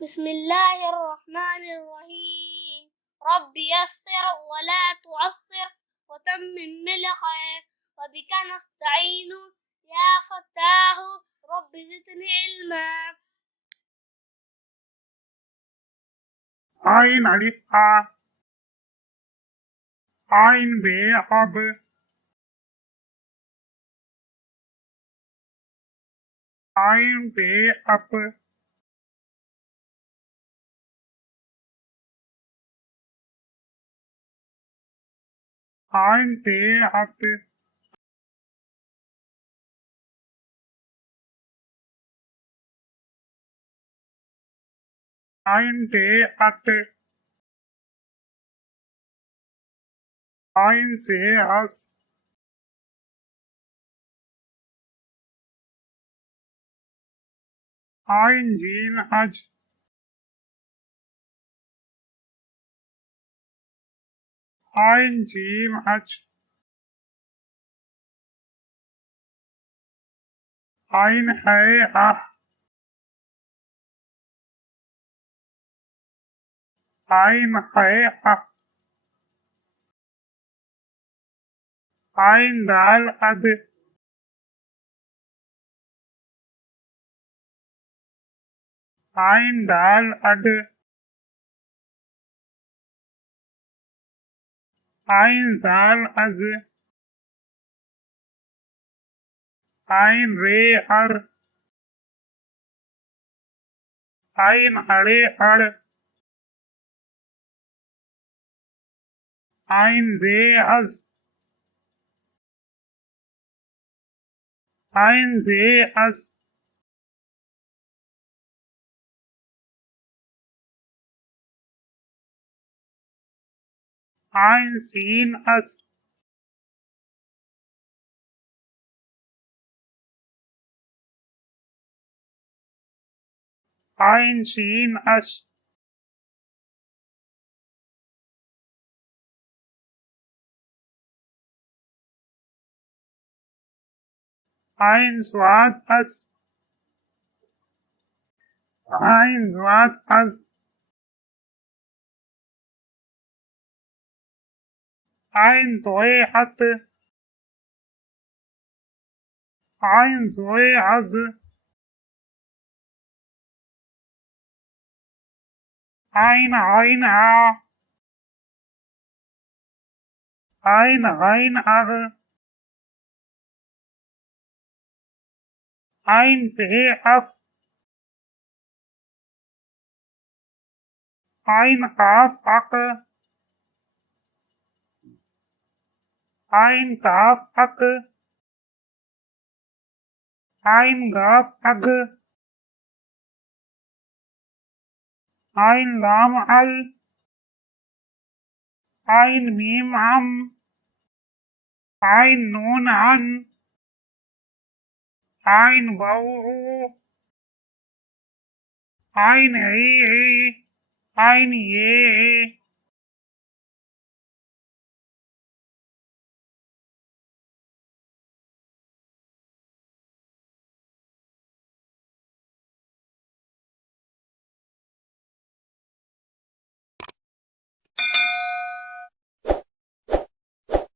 بسم الله الرحمن الرحيم. رب يسر ولا تعسر وتمم بالخير وبك نستعين يا فتاه رب زدني علما. عين ألف آ عين ب أب عين ب أب عين ب أب عين ب أب عين س أس عين جيم أج عين جيم أج عين حي أح عين حي أح عين دال أد عين دال أد عين دال أز عين ري أر عين أري أر عين زي أز عين زي أز عين سين أز عين شين أش عين صاد أس عين صاد أس عين طوي حت عين طوي عز عين عين ع عين عين أغ عين في أف عين قاف أق عين قاف أق عين قاف أق عين لام ال عين ميم عم عين نون عن عين بو عين عي عين يه